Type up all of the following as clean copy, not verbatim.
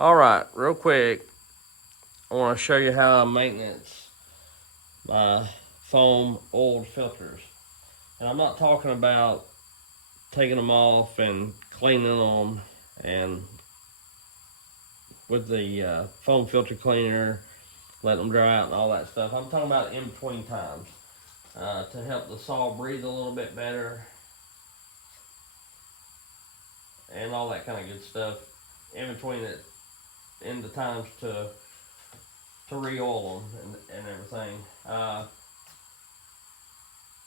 All right, real quick, I want to show you how I maintenance my foam oiled filters. And I'm not talking about taking them off and cleaning them and with the foam filter cleaner, let them dry out and all that stuff. I'm talking about in between times to help the saw breathe a little bit better and all that kind of good stuff in between it, in the times to re-oil them and everything.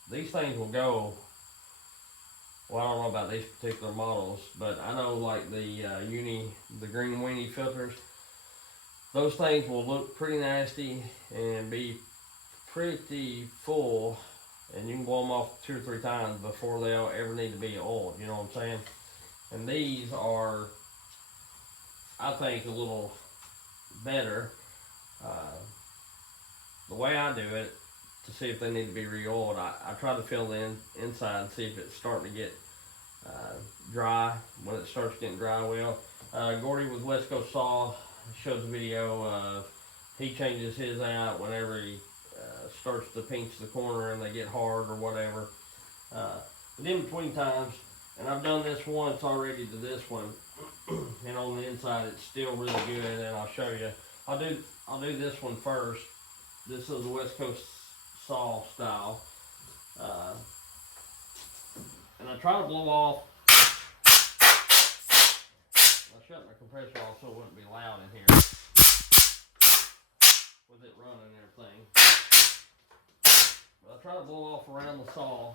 These things will go. Well, I don't know about these particular models, but I know like the the green weenie filters. Those things will look pretty nasty and be pretty full, and you can blow them off 2 or 3 times before they'll ever need to be oiled. You know what I'm saying? And these are, I think, a little better. Uh, the way I do it to see if they need to be re-oiled, I try to feel the inside and see if it's starting to get dry. When it starts getting dry, well, Gordy with West Coast Saw shows a video of he changes his out whenever he starts to pinch the corner and they get hard or whatever. But in between times, and I've done this once already to this one, and on the inside it's still really good. And I'll show you. I'll do this one first. This is the West Coast Saw style, and I try to blow off. I shut my compressor off so it wouldn't be loud in here with it running and everything. But I try to blow off around the saw,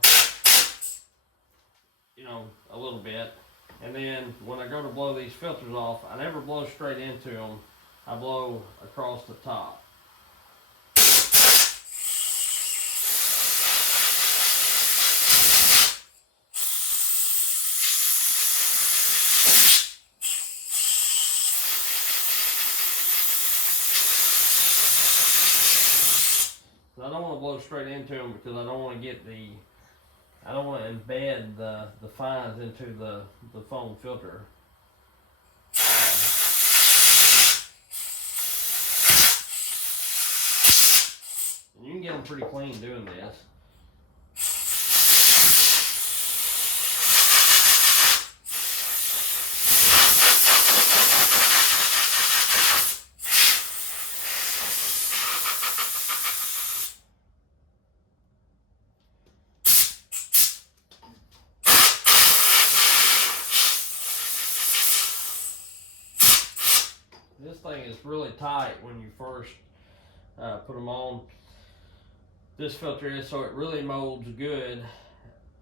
a little bit. And then when I go to blow these filters off, I never blow straight into them. I blow across the top. I don't want to blow straight into them because I don't want to I don't want to embed the fines into the foam filter. And you can get them pretty clean doing this. This thing is really tight when you first put them on. This filter is, so it really molds good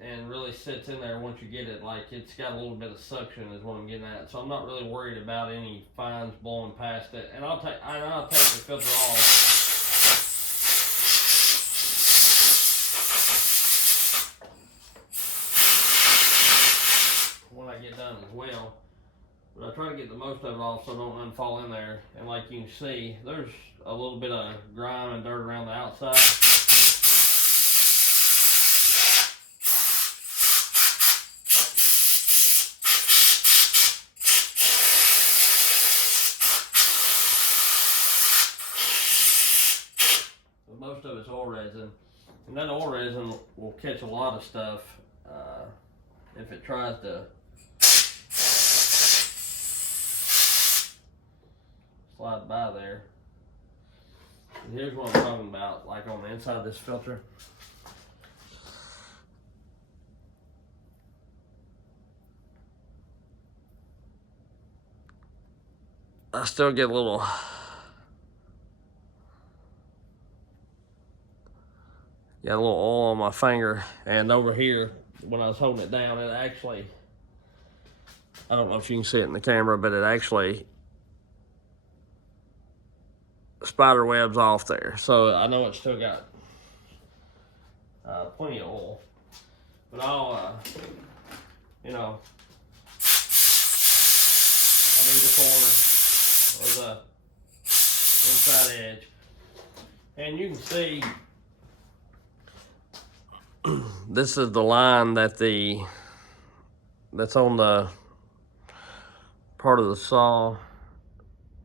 and really sits in there once you get it. Like, it's got a little bit of suction is what I'm getting at. So I'm not really worried about any fines blowing past it. And I'll take the filter off. When I get done as well. But I try to get the most of it off so don't fall in there. And like you can see, there's a little bit of grime and dirt around the outside. But most of it's oil resin. And that oil resin will catch a lot of stuff if it tries to slide by there. And here's what I'm talking about, like on the inside of this filter. I still get a little oil on my finger, and over here when I was holding it down, it actually, I don't know if you can see it in the camera, but it actually spider webs off there. So I know it's still got plenty of oil. But I'll, I need the corner or the inside edge. And you can see this is the line that's on the part of the saw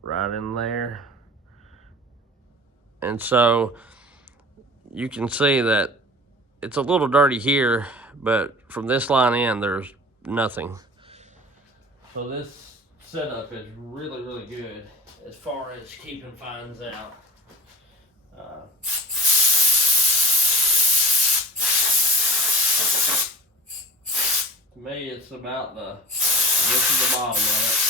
right in there. And so you can see that it's a little dirty here, but from this line in, there's nothing. So this setup is really, really good as far as keeping fines out. To me, it's about this is the bottom of it.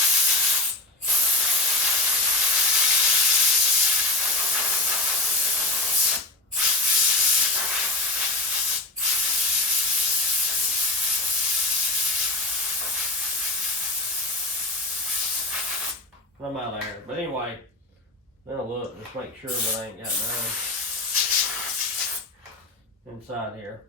I'm out of there. But anyway, now look, just make sure that I ain't got none inside here.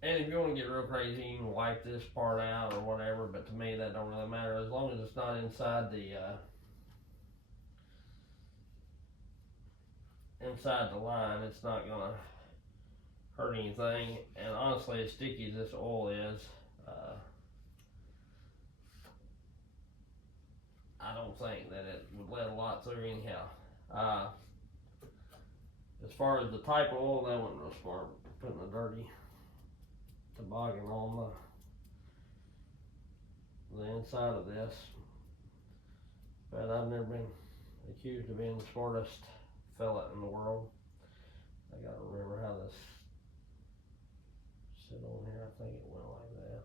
And if you want to get real crazy, you can wipe this part out or whatever, but to me that don't really matter. As long as it's not inside inside the line, it's not gonna hurt anything. And honestly, as sticky as this oil is, I don't think that it would let a lot through anyhow. As far as the type of oil, that wasn't real smart, putting the dirty toboggan on the inside of this. But I've never been accused of being the smartest fella in the world. I gotta remember how this sit on here. I think it went like that.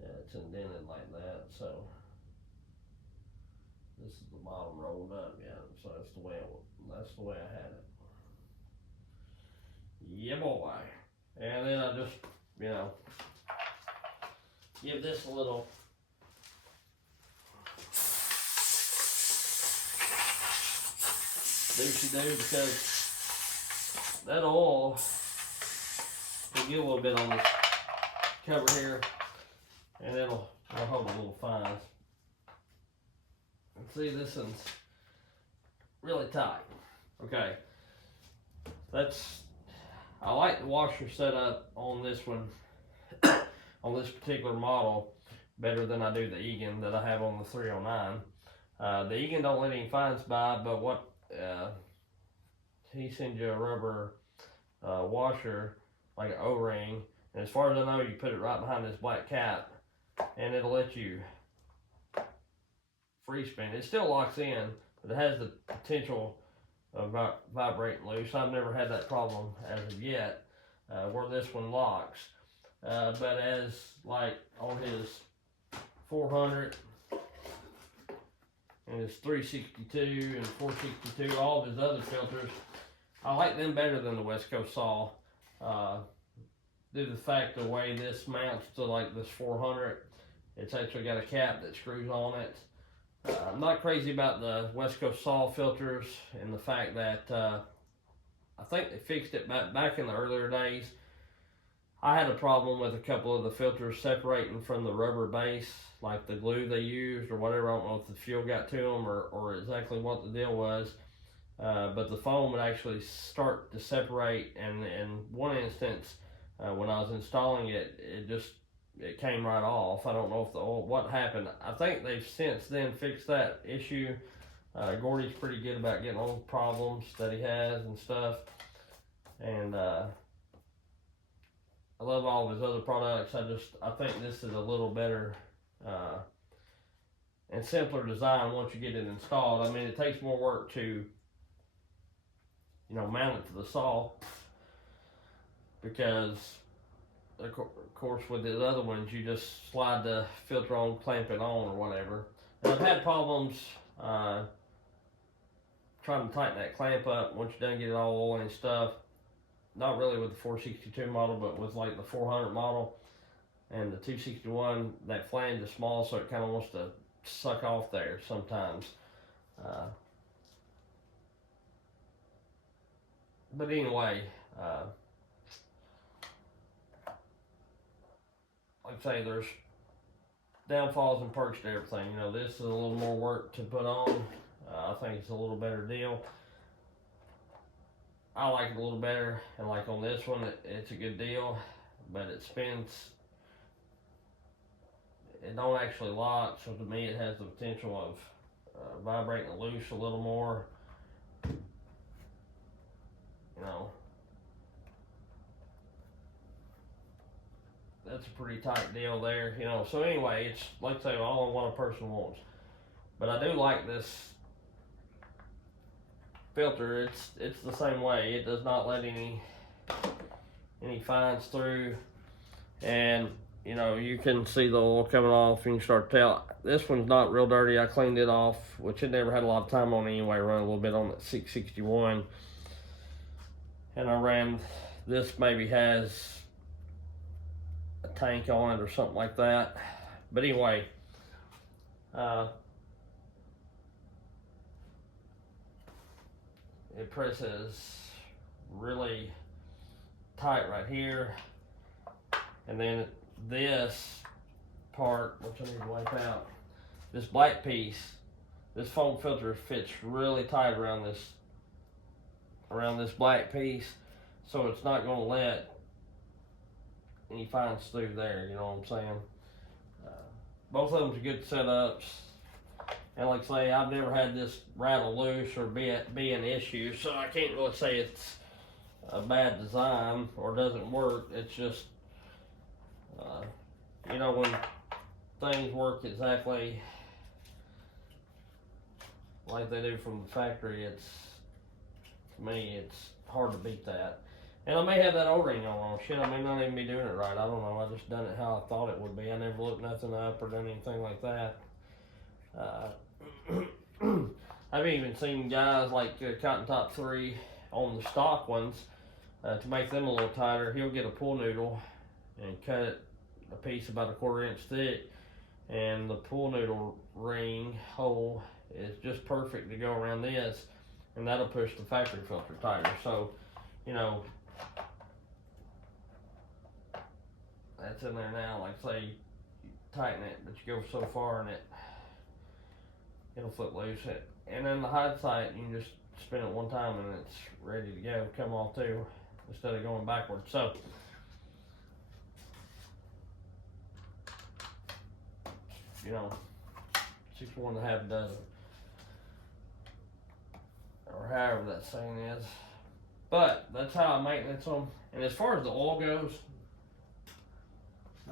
Yeah, it's indented like that, so this is the bottom rolled up, yeah. So that's the way I had it. Yeah, boy. And then I just, give this a little doosey-doo, because that oil will get a little bit on this cover here, and it'll hold a little fines. And see, this one's really tight. Okay, I like the washer setup on this one, on this particular model, better than I do the Egan that I have on the 309. The Egan don't let any fines by, but what he sends you a rubber washer, like an O-ring, and as far as I know, you put it right behind this black cap, and it'll let you free spin. It still locks in, but it has the potential of vibrating loose. I've never had that problem as of yet, where this one locks. But as like on his 400 and his 362 and 462, all of his other filters, I like them better than the West Coast Saw. Due to the fact the way this mounts to like this 400, it's actually got a cap that screws on it. I'm not crazy about the West Coast Saw filters, and the fact that I think they fixed it back in the earlier days. I had a problem with a couple of the filters separating from the rubber base, like the glue they used or whatever. I don't know if the fuel got to them or exactly what the deal was. But the foam would actually start to separate, and in one instance, when I was installing it, it came right off. I don't know if what happened. I think they've since then fixed that issue. Gordy's pretty good about getting all the problems that he has and stuff. And I love all of his other products. I think this is a little better and simpler design once you get it installed. I mean, it takes more work to mount it to the saw, because of course with the other ones you just slide the filter on, clamp it on or whatever. And I've had problems trying to tighten that clamp up once you're done get it all oily and stuff. Not really with the 462 model, but with like the 400 model and the 261, that flange is small, so it kind of wants to suck off there sometimes. But anyway, like I say, there's downfalls and perks to everything. This is a little more work to put on. I think it's a little better deal. I like it a little better, and like on this one, it's a good deal, but it spins. it don't actually lock, so to me it has the potential of vibrating loose a little more. You know, that's a pretty tight deal there, you know. So anyway, it's like I say, all in what a person wants. But I do like this filter. It's the same way. It does not let any fines through, and you know, you can see the oil coming off. You can start to tell this one's not real dirty. I cleaned it off, which it never had a lot of time on anyway. Run a little bit on that 661, and I ran this, maybe has a tank on it or something like that. But anyway, it presses really tight right here, and then this part, which I need to wipe out, this black piece, this foam filter fits really tight around this black piece, so it's not going to let any fines through there, you know what I'm saying. Both of them's good setups, and like I say, I've never had this rattle loose or be an issue, so I can't really say it's a bad design or doesn't work. It's just you know, when things work exactly like they do from the factory, to me it's hard to beat that. And I may have that O-ring on. Shit, I may not even be doing it right. I don't know. I just done it how I thought it would be. I never looked nothing up or done anything like that. I've even seen guys like Cotton Top 3 on the stock ones, to make them a little tighter. He'll get a pool noodle and cut it a piece about a 1/4 inch thick, and the pool noodle ring hole is just perfect to go around this, and that'll push the factory filter tighter. So, you know, that's in there now. Like say, you tighten it, but you go so far and it'll flip loose. And then the hide sight, you can just spin it one time and it's ready to go, come off too, instead of going backwards. So, you know, 61 1/2 dozen, or however that saying is. But that's how I maintenance them. And as far as the oil goes,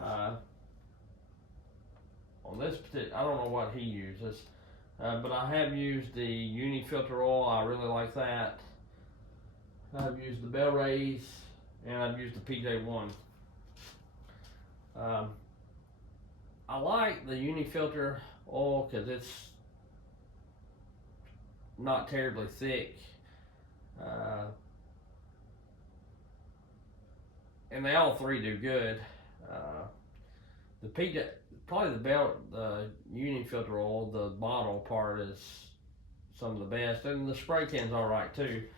on this particular, I don't know what he uses, but I have used the Uni filter oil. I really like that. I've used the Bell Rays, and I've used the PJ1. I like the Uni filter oil because it's not terribly thick, and they all three do good. The PJ, probably the Uni filter oil, the bottle part is some of the best, and the spray can's all right too.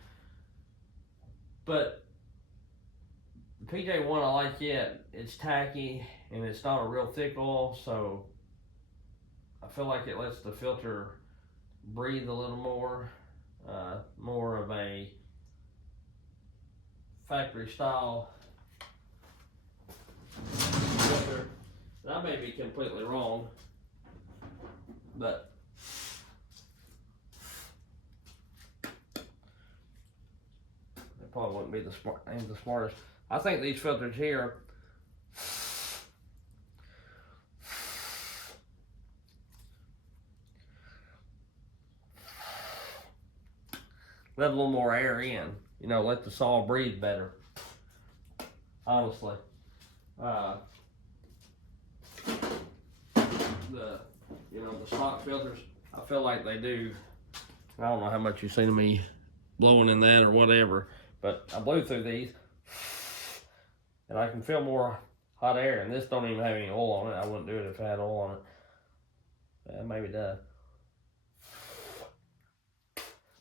But the PJ1 I like it. It's tacky and it's not a real thick oil, so I feel like it lets the filter breathe a little more. More of a factory style filter. And I may be completely wrong, but it probably wouldn't be the smartest. I think these filters here let a little more air in, you know, let the saw breathe better, honestly. The stock filters, I feel like they do. I don't know how much you've seen of me blowing in that or whatever, but I blew through these and I can feel more hot air, and this don't even have any oil on it. I wouldn't do it if it had oil on it. Maybe it does.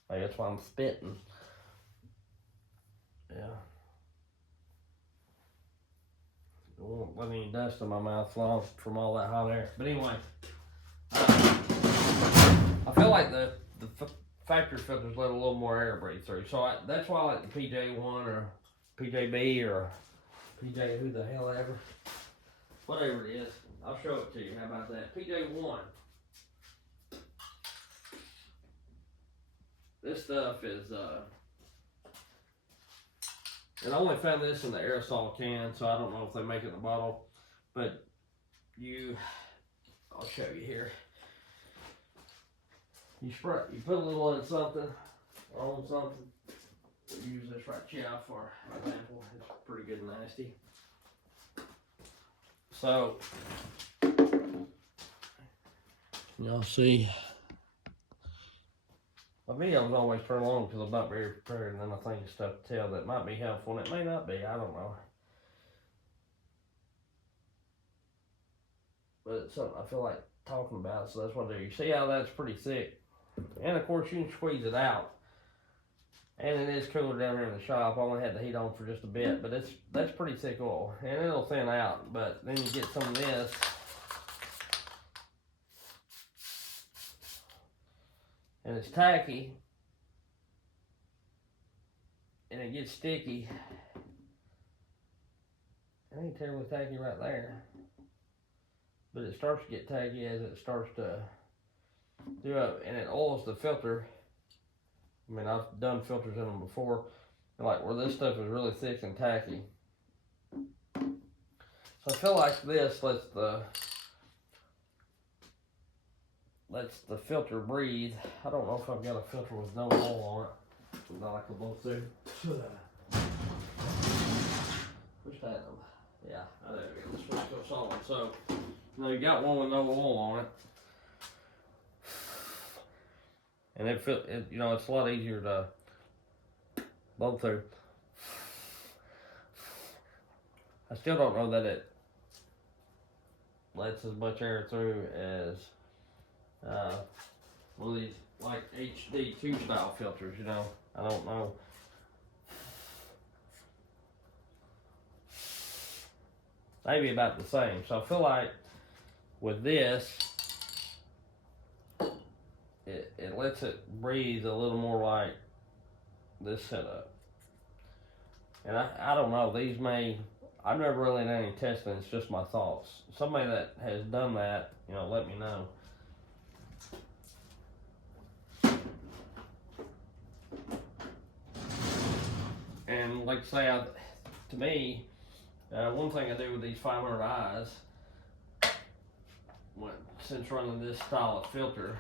Maybe that's why I'm spitting. Yeah. I won't let any dust in my mouth from all that hot air. But anyway, I feel like the factory filters let a little more air breathe through. So that's why I like the PJ1 or PJB or PJ who the hell ever. Whatever it is. I'll show it to you. How about that? PJ1. This stuff is, and I only found this in the aerosol can, so I don't know if they make it in the bottle, but I'll show you here. You put a little in something, on something. Use this right here for example. It's pretty good and nasty. So, y'all see, my videos always turn long because I'm not very prepared, and then I think of stuff to tell that might be helpful, and it may not be, I don't know. But it's something I feel like talking about, so that's what I do. You see how that's pretty thick? And of course you can squeeze it out. And it is cooler down here in the shop. I only had the heat on for just a bit, but that's pretty thick oil. And it'll thin out, but then you get some of this. And it's tacky. And it gets sticky. It ain't terribly tacky right there. But it starts to get tacky as it starts to do it, and it oils the filter. I mean, I've done filters in them before, like where this stuff is really thick and tacky. So I feel like this lets the filter breathe. I don't know if I've got a filter with no oil on it. Not like I both do. Which that? Yeah, there we go. This one's still solid. So, you got one with no oil on it. And it's a lot easier to blow through. I still don't know that it lets as much air through as one of these like HD2 style filters, I don't know. Maybe about the same. So I feel like with this, it lets it breathe a little more like this setup. And I don't know, I've never really done any testing, it's just my thoughts. Somebody that has done that, let me know. And like I say, to me, one thing I do with these 500Is, since running this style of filter,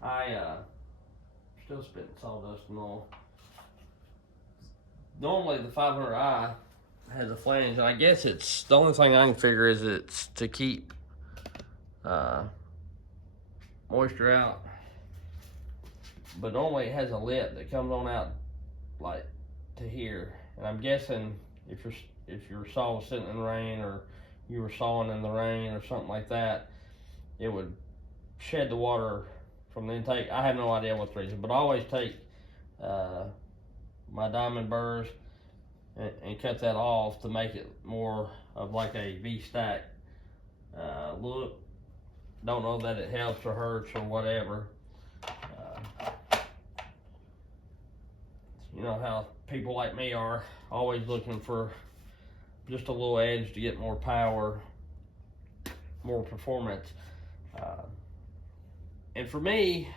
I still spitting sawdust and all. Normally the 500i has a flange, and I guess it's the only thing I can figure is it's to keep moisture out. But normally it has a lip that comes on out like to here, and I'm guessing if your saw was sitting in the rain, or you were sawing in the rain or something like that, it would shed the water from the intake. I have no idea what the reason, but I always take my diamond burrs and cut that off to make it more of like a V-stack look. Don't know that it helps or hurts or whatever. You know how people like me are, always looking for just a little edge to get more power, more performance. And for me,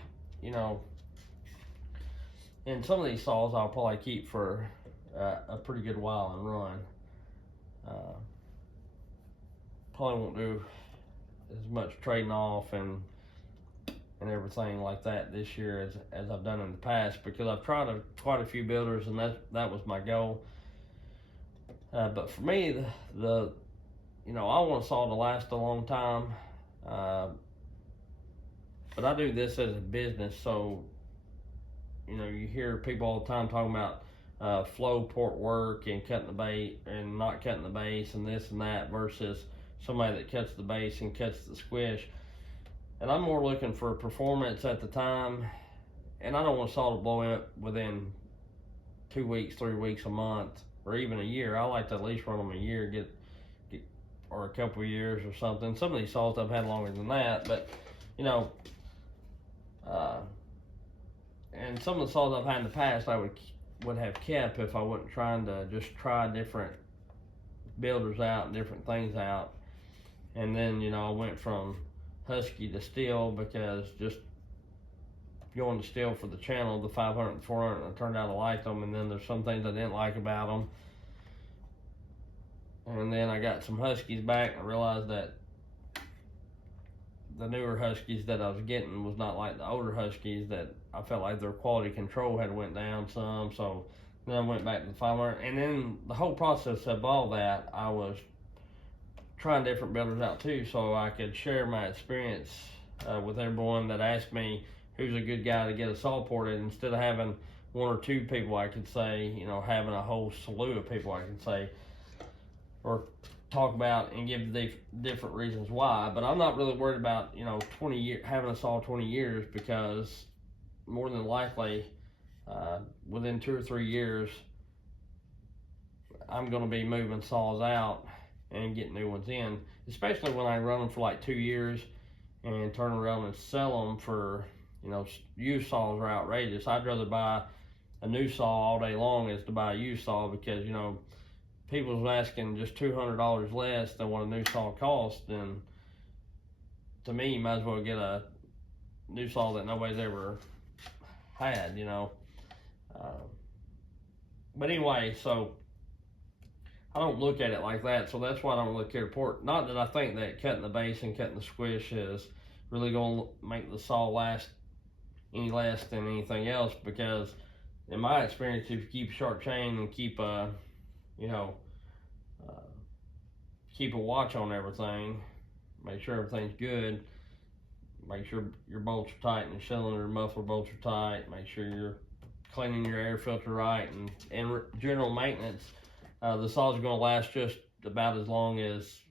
and some of these saws I'll probably keep for a pretty good while and run. Probably won't do as much trading off and everything like that this year as I've done in the past, because I've tried quite a few builders, and that was my goal. But for me, I want a saw to last a long time. But I do this as a business, so you hear people all the time talking about flow port work and cutting the base and not cutting the base and this and that, versus somebody that cuts the base and cuts the squish. And I'm more looking for performance at the time, and I don't want a saw to blow up within 2 weeks, 3 weeks, a month, or even a year. I like to at least run them a year, get or a couple of years or something. Some of these saws I've had longer than that, but and some of the saws I've had in the past I would have kept if I wasn't trying to just try different builders out and different things out. And then, I went from Husky to steel because just going to steel for the channel, the 500 and 400, I turned out to like them. And then there's some things I didn't like about them. And then I got some Huskies back, and I realized that the newer Huskies that I was getting was not like the older Huskies, that I felt like their quality control had went down some. So then I went back to the 500. And then the whole process of all that, I was trying different builders out too, so I could share my experience with everyone that asked me who's a good guy to get a saw ported, instead of having one or two people I could say, having a whole slew of people I could say or talk about and give the different reasons why. But I'm not really worried about 20 years having a saw 20 years, because more than likely within 2 or 3 years I'm going to be moving saws out and getting new ones in, especially when I run them for like 2 years and turn around and sell them for, used saws are outrageous. I'd rather buy a new saw all day long as to buy a used saw, because, people's asking just $200 less than what a new saw costs. And to me, you might as well get a new saw that nobody's ever had, but anyway, so I don't look at it like that, so that's why I don't really care to port. Not that I think that cutting the base and cutting the squish is really going to make the saw last any less than anything else, because in my experience, if you keep a sharp chain and keep a watch on everything, make sure everything's good, make sure your bolts are tight and the cylinder muffler bolts are tight, make sure you're cleaning your air filter right, and general maintenance, the saws are going to last just about as long as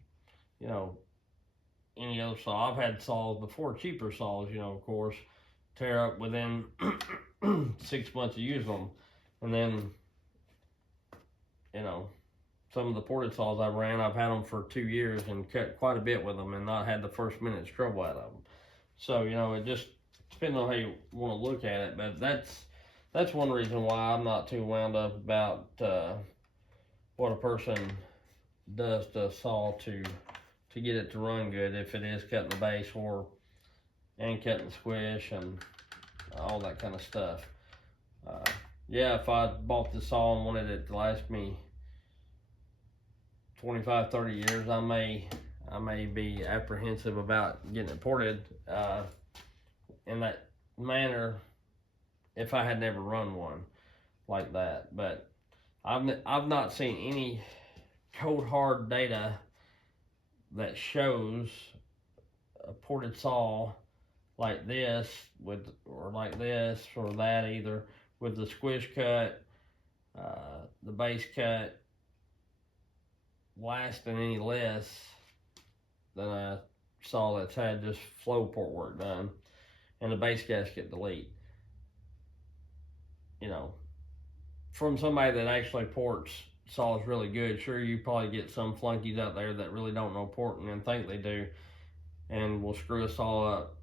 any other saw. I've had saws before, cheaper saws, of course, tear up within 6 months of using them. And then some of the ported saws I've ran, I've had them for 2 years and cut quite a bit with them and not had the first minute's trouble out of them. So it just depends on how you want to look at it. But that's one reason why I'm not too wound up about what a person does to a saw to get it to run good, if it is cutting the base and cutting the squish and all that kind of stuff. Yeah, if I bought the saw and wanted it to last me 25, 30 years, I may be apprehensive about getting it ported in that manner if I had never run one like that. But I've not seen any cold hard data that shows a ported saw like this or like this or that, either with the squish cut, the base cut, lasting any less than a saw that's had just flow port work done and the base gasket delete. From somebody that actually ports saws really good. Sure, you probably get some flunkies out there that really don't know porting and think they do, and will screw a saw up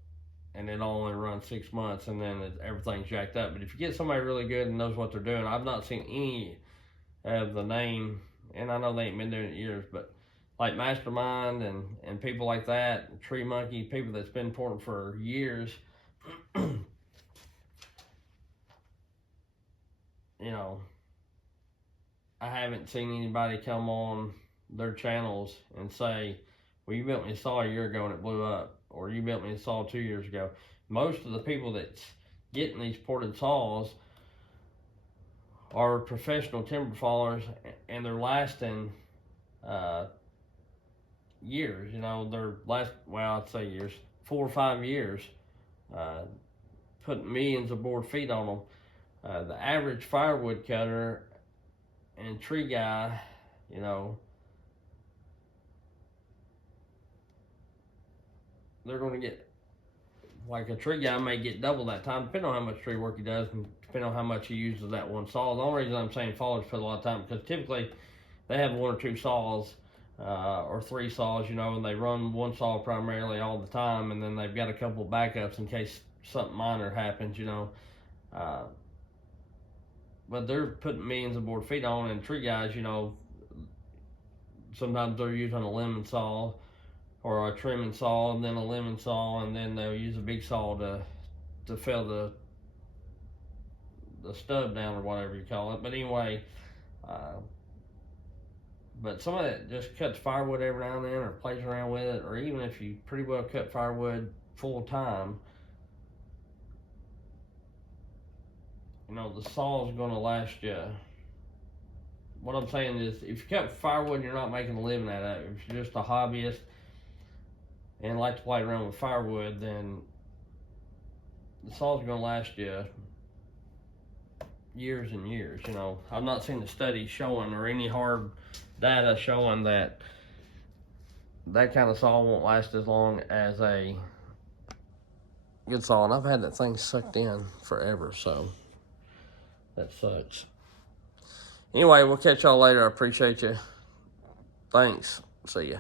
and it only runs 6 months and then everything's jacked up. But if you get somebody really good and knows what they're doing, I've not seen any of the name, and I know they ain't been doing it years, but like Mastermind and people like that, Tree Monkey, people that's been porting for years, I haven't seen anybody come on their channels and say, well, you built me a saw a year ago and it blew up, or you built me a saw 2 years ago. Most of the people that's getting these ported saws are professional timber fallers, and they're lasting years. I'd say years, 4 or 5 years, putting millions of board feet on them. The average firewood cutter and tree guy, they're going to get, like a tree guy may get double that time, depending on how much tree work he does and depending on how much he uses that one saw. The only reason I'm saying fallers put a lot of time, because typically they have 1 or 2 saws or 3 saws, and they run one saw primarily all the time, and then they've got a couple of backups in case something minor happens, but they're putting millions of board feet on, and tree guys, sometimes they're using a lemon saw, or a trimming saw, and then a lemon saw, and then they'll use a big saw to fill the stub down or whatever you call it. But anyway, but somebody that just cuts firewood every now and then, or plays around with it, or even if you pretty well cut firewood full time, you know, the saw is going to last you. What I'm saying is, if you cut firewood and you're not making a living at it, if you're just a hobbyist and like to play around with firewood, then the saw's going to last you years and years. You know, I've not seen a study showing or any hard data showing that kind of saw won't last as long as a good saw. And I've had that thing sucked in forever, so that sucks. Anyway, we'll catch y'all later. I appreciate you. Thanks. See ya.